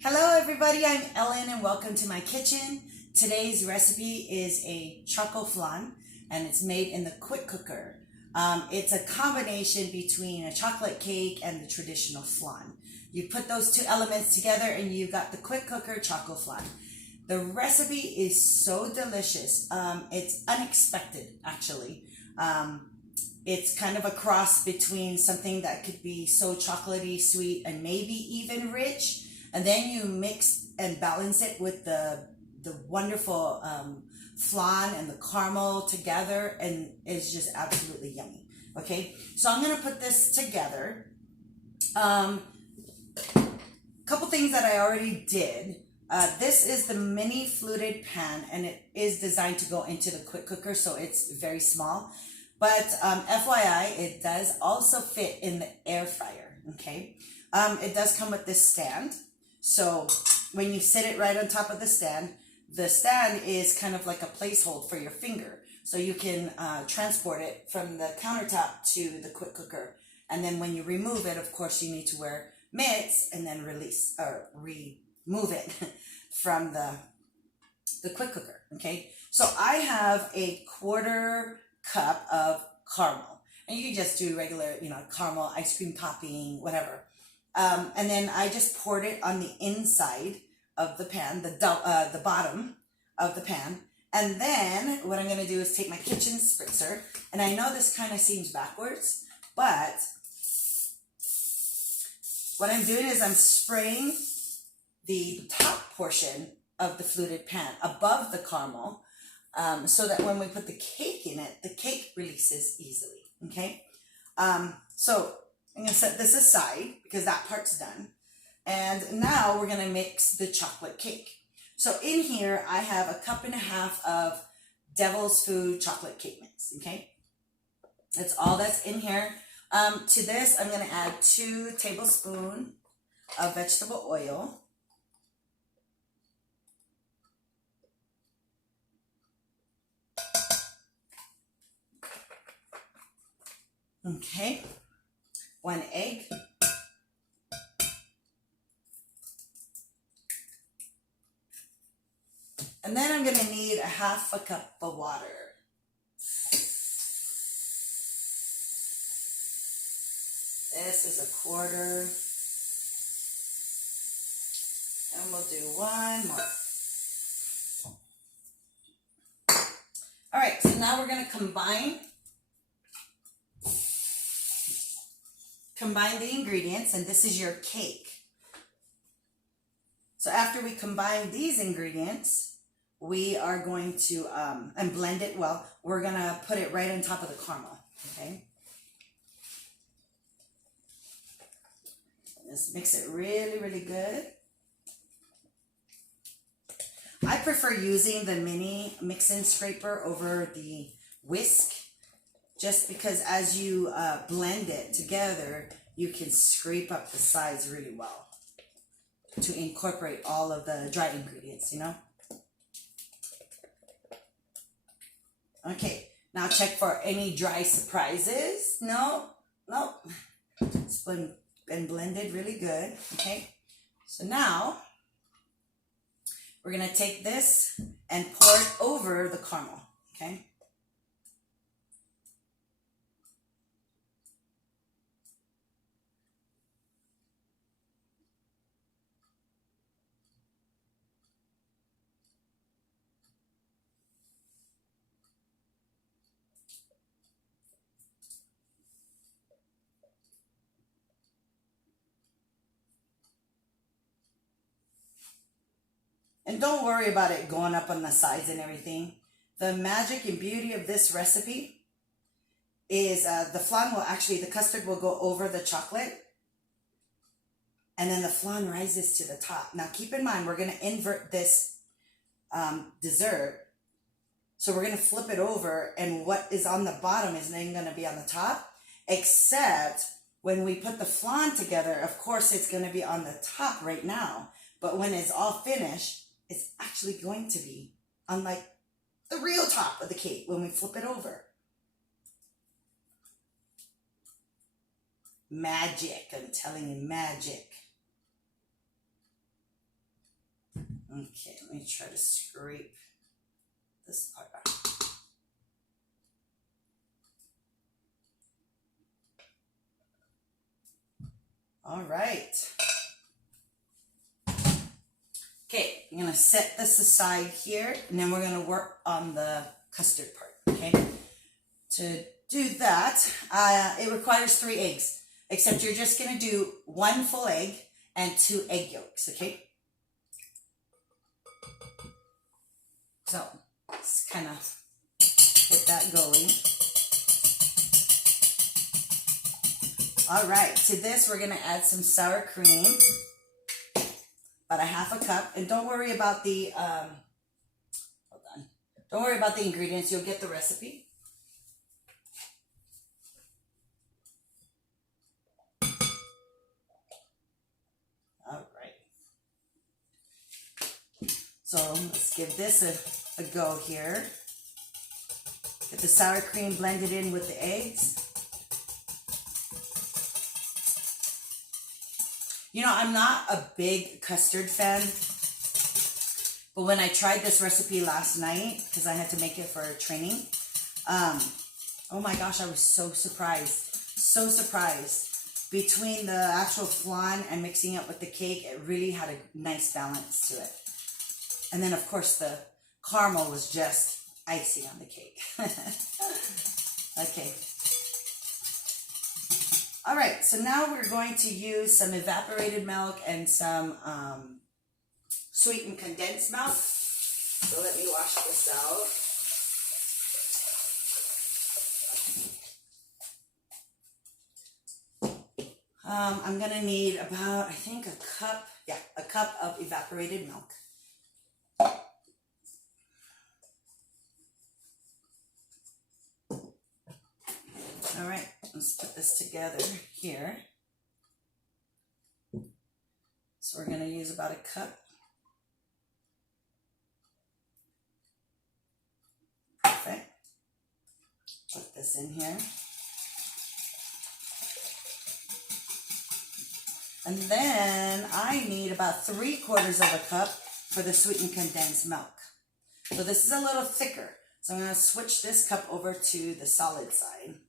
Hello everybody, I'm Ellen and welcome to my kitchen. Today's recipe is a Chocoflan and it's made in the quick cooker. It's a combination between a chocolate cake and the traditional flan. You put those two elements together and you got the quick cooker Chocoflan. The recipe is so delicious. It's unexpected actually. It's kind of a cross between something that could be so chocolatey, sweet, and maybe even rich. And then you mix and balance it with the wonderful flan and the caramel together, and it's just absolutely yummy. Okay, so I'm gonna put this together. Couple things that I already did. This is the mini fluted pan, and it is designed to go into the quick cooker, so it's very small. But FYI, it does also fit in the air fryer. Okay, it does come with this stand. So when you sit it right on top of the stand is kind of like a placehold for your finger. So you can transport it from the countertop to the quick cooker. And then when you remove it, of course, you need to wear mitts and then remove it from the quick cooker. Okay. So I have a 1/4 cup of caramel. And you can just do regular, caramel, ice cream topping, whatever. And then I just poured it on the inside of the pan, the bottom of the pan. And then what I'm going to do is take my kitchen spritzer. And I know this kind of seems backwards, but what I'm doing is I'm spraying the top portion of the fluted pan above the caramel, so that when we put the cake in it, the cake releases easily. Okay. So I'm going to set this aside because that part's done. And now we're going to mix the chocolate cake. So in here, I have 1.5 cups of Devil's Food chocolate cake mix. Okay. That's all that's in here. To this, I'm going to add 2 tablespoons of vegetable oil. Okay. 1 egg. And then I'm going to need 1/2 cup of water. This is 1/4. And we'll do 1 more. All right, so now we're going to combine the ingredients, and this is your cake. So after we combine these ingredients, we are going to, and blend it well, we're going to put it right on top of the caramel, okay? Just mix it really, really good. I prefer using the mini mix-in scraper over the whisk, just because as you blend it together, you can scrape up the sides really well to incorporate all of the dry ingredients, Okay, now check for any dry surprises. No. It's been blended really good, okay? So now, we're gonna take this and pour it over the caramel, okay? And don't worry about it going up on the sides and everything. The magic and beauty of this recipe is the custard will go over the chocolate, and then the flan rises to the top. Now keep in mind, we're going to invert this dessert. So we're going to flip it over, and what is on the bottom is then going to be on the top, except when we put the flan together, of course, it's going to be on the top right now. But when it's all finished, it's actually going to be on like the real top of the cake when we flip it over. Magic, I'm telling you, magic. Okay, let me try to scrape this part out. All right. Okay, I'm gonna set this aside here, and then we're gonna work on the custard part, okay? To do that, it requires 3 eggs, except you're just gonna do 1 full egg and 2 egg yolks, okay? So, let's kind of get that going. All right, to this we're gonna add some sour cream, about a 1/2 cup, and don't worry about the, hold on. Don't worry about the ingredients, you'll get the recipe. All right. So let's give this a go here. Get the sour cream blended in with the eggs. You know, I'm not a big custard fan, but when I tried this recipe last night, because I had to make it for training, oh my gosh, I was so surprised. So surprised. Between the actual flan and mixing it with the cake, it really had a nice balance to it. And then, of course, the caramel was just icing on the cake. Okay. All right, so now we're going to use some evaporated milk and some sweetened condensed milk. So let me wash this out. I'm gonna need about, I think, a cup of evaporated milk. All right, let's put this together here. So we're gonna use about a cup. Perfect. Put this in here. And then I need about 3/4 of a cup for the sweetened condensed milk. So this is a little thicker. So I'm going to switch this cup over to the solid side.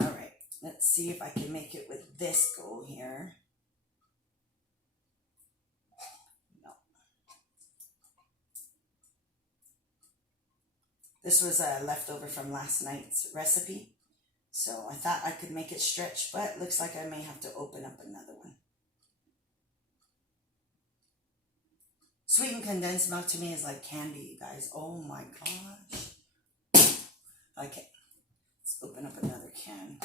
All right, let's see if I can make it with this go here. No. This was a leftover from last night's recipe. So I thought I could make it stretch, but looks like I may have to open up another one. Sweetened condensed milk to me is like candy, you guys. Oh my gosh. Okay, let's open up another can.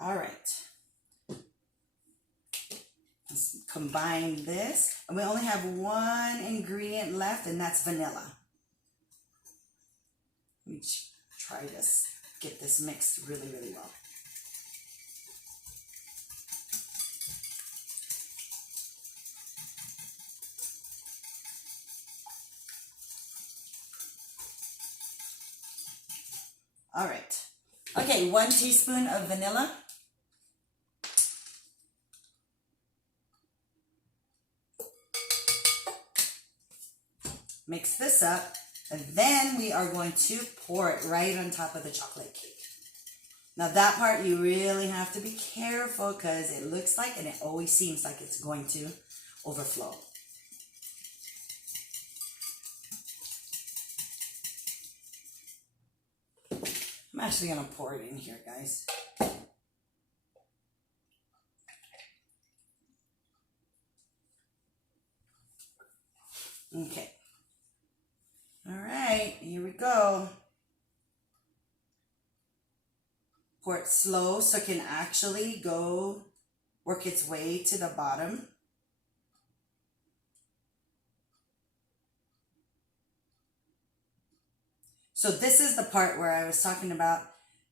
All right, let's combine this. And we only have 1 ingredient left, and that's vanilla. Let me try this, get this mixed really, really well. All right, okay, 1 teaspoon of vanilla. Mix this up, and then we are going to pour it right on top of the chocolate cake. Now that part you really have to be careful because it looks like, and it always seems like it's going to overflow. I'm actually going to pour it in here, guys. Okay. All right, here we go. Pour it slow so it can actually work its way to the bottom. So this is the part where I was talking about,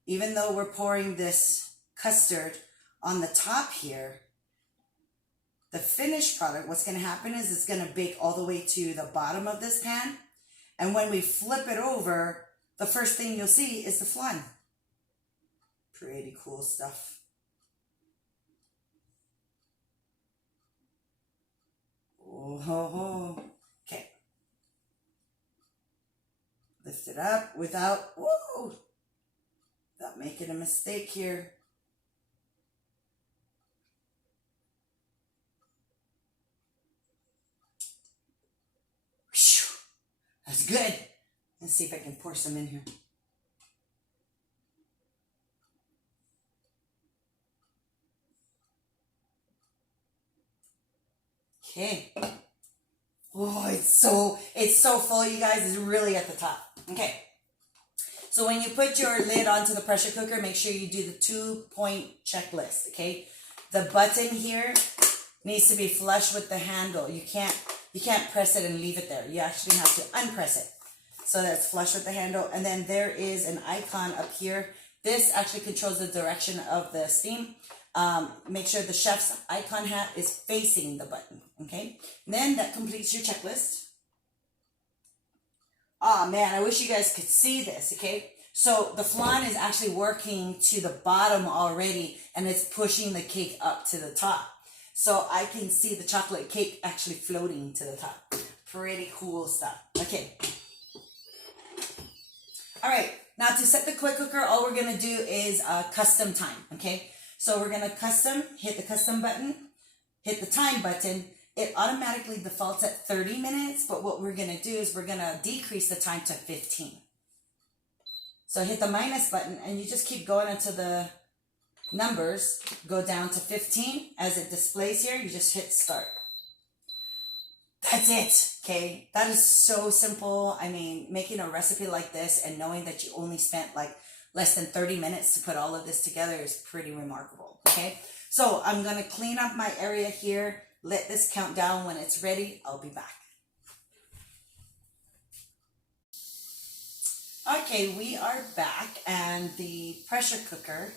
even though we're pouring this custard on the top here, the finished product, what's going to happen is it's going to bake all the way to the bottom of this pan. And when we flip it over, the first thing you'll see is the flan. Pretty cool stuff. Oh, ho, ho. Okay. Lift it up without making a mistake here. Whew. That's good. Let's see if I can pour some in here. Okay. Oh, it's so full, you guys. It's really at the top. Okay. So when you put your lid onto the pressure cooker, make sure you do the 2-point checklist, okay? The button here needs to be flush with the handle. You can't press it and leave it there. You actually have to unpress it so that it's flush with the handle. And then there is an icon up here. This actually controls the direction of the steam. Make sure the chef's icon hat is facing the button, okay? And then that completes your checklist. Oh man, I wish you guys could see this, okay? So the flan is actually working to the bottom already, and it's pushing the cake up to the top. So I can see the chocolate cake actually floating to the top. Pretty cool stuff. Okay. All right, now to set the quick cooker, all we're gonna do is custom time, okay? So we're gonna hit the custom button, hit the time button. It automatically defaults at 30 minutes, but what we're gonna do is we're gonna decrease the time to 15. So hit the minus button and you just keep going until the numbers go down to 15. As it displays here, you just hit start. That's it, okay? That is so simple. I mean, making a recipe like this and knowing that you only spent like less than 30 minutes to put all of this together is pretty remarkable, okay? So I'm gonna clean up my area here. Let this count down. When it's ready, I'll be back. Okay, we are back and the pressure cooker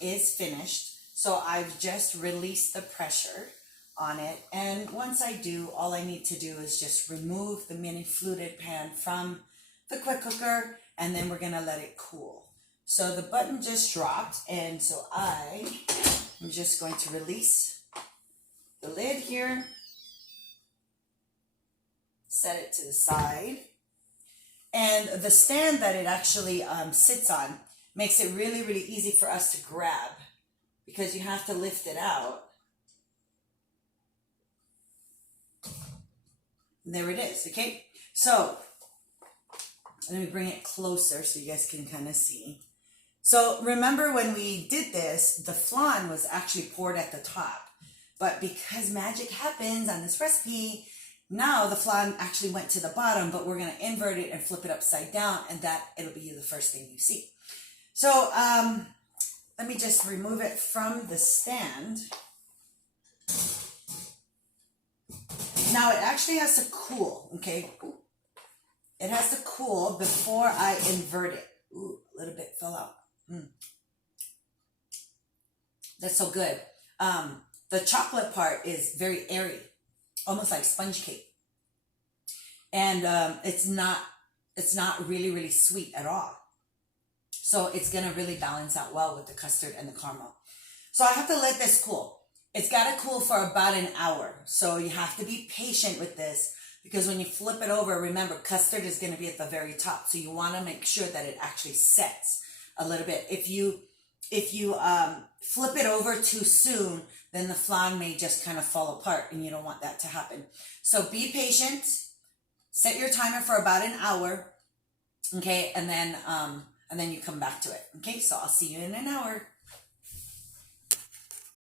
is finished. So I've just released the pressure on it. And once I do, all I need to do is just remove the mini fluted pan from the quick cooker, and then we're gonna let it cool. So the button just dropped, and so I'm just going to release the lid here, set it to the side, and the stand that it actually sits on makes it really, really easy for us to grab because you have to lift it out. And there it is, okay? So let me bring it closer so you guys can kind of see. So remember when we did this, the flan was actually poured at the top. But because magic happens on this recipe, now the flan actually went to the bottom, but we're going to invert it and flip it upside down, and it'll be the first thing you see. So let me just remove it from the stand. Now it actually has to cool, okay? It has to cool before I invert it. Ooh, a little bit fell out. That's so good. The chocolate part is very airy, almost like sponge cake. And it's not really, really sweet at all. So it's gonna really balance out well with the custard and the caramel. So I have to let this cool. It's gotta cool for about an hour. So you have to be patient with this because when you flip it over, remember custard is gonna be at the very top. So you wanna make sure that it actually sets a little bit. If you flip it over too soon, then the flan may just kind of fall apart, and you don't want that to happen. So be patient, set your timer for about an hour, okay, and then you come back to it. Okay, so I'll see you in an hour.